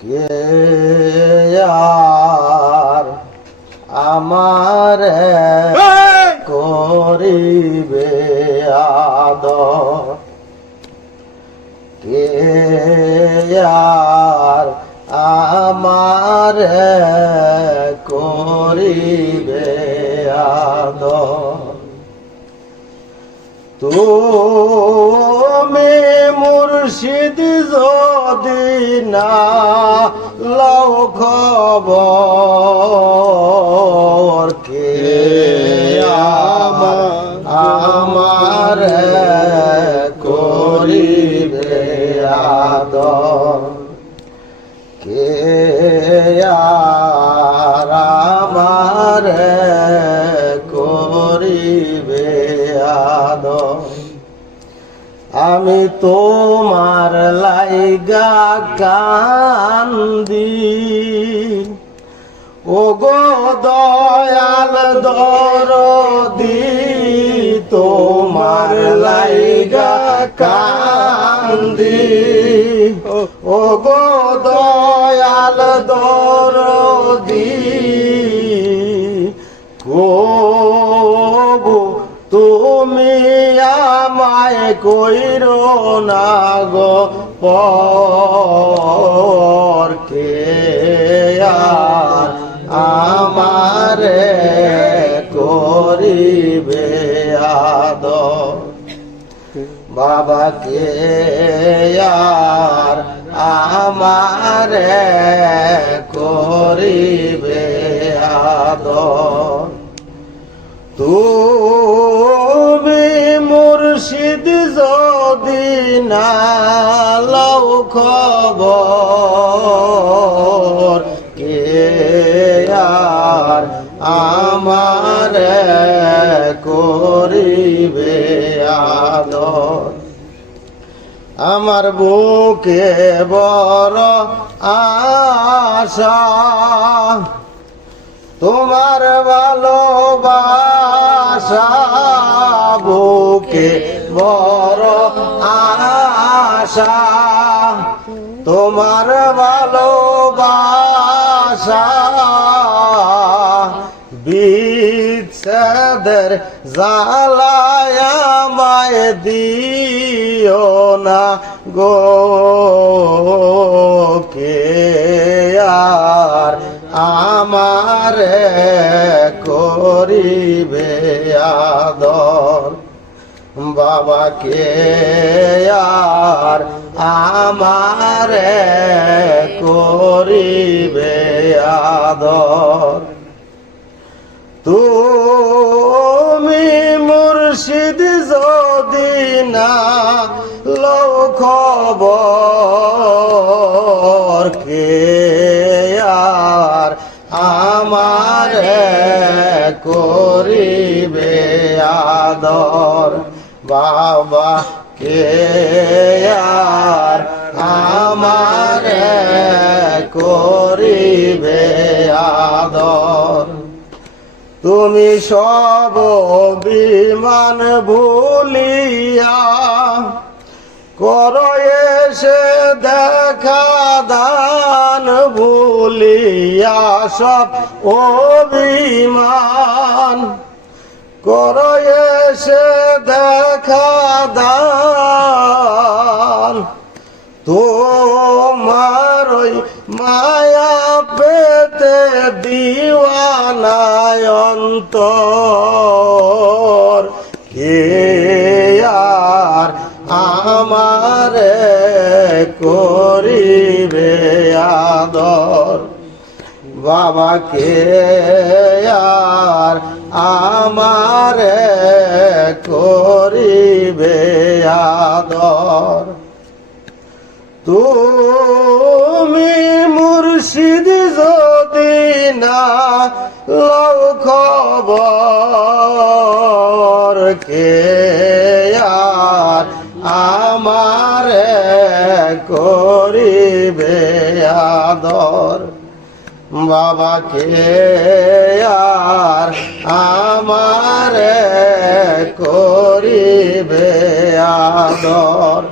কে আর আমার করিবে আদর, কে আর আমার করিবে আদর। তুমি মুর্শিদ যদি না লও খবর, কে আমার করিবে আদর, কে আর আমার করিবে আদর। আমি তোমার লাইগা কান্দি, ও গো দয়াল দরদি, তোমার লাইগা কান্দি, ও গো দয়াল দরদি, গো তুমি আমায় কইরো না গো পর, কে আর আমারে করিবে আদর। বাবা কে আর আমারে করিবে আদর। তুমি মুর্শিদ যদি না লও খবর, কে আর আমার করিবে আদর। আমার বুকে বড় আশা, তোমার ভালোবাসা, বুকে বড় আশা, তোমার ভালোবাসা, বিচ্ছেদের জ্বালায় আমায় দিও না গো, কে আর আমারে করিবে আদর। বাবা কে আর আমারে করিবে আদর। তুমি মুর্শিদ যদি না লও খবর, কে আর আমারে করিবে আদর। বাবা কে আর আমারে করিবে আদর। তুমি সব বিমান ভুলিয়া করো এসে দেখা দান, ভুলিয়া সব অভিমান করো এসে দেখা দান। তোমার ওই মায়া পেতে দিওয়ানায় অন্তর, কে আর আমারে করিবে আদর। বাবা কে আর আমারে করিবে আদর। তুমি মুর্শিদ যদি না লও খবর, কে আর আমারে করিবে আদর। বাবা কে আর আমারে করিবে আদর।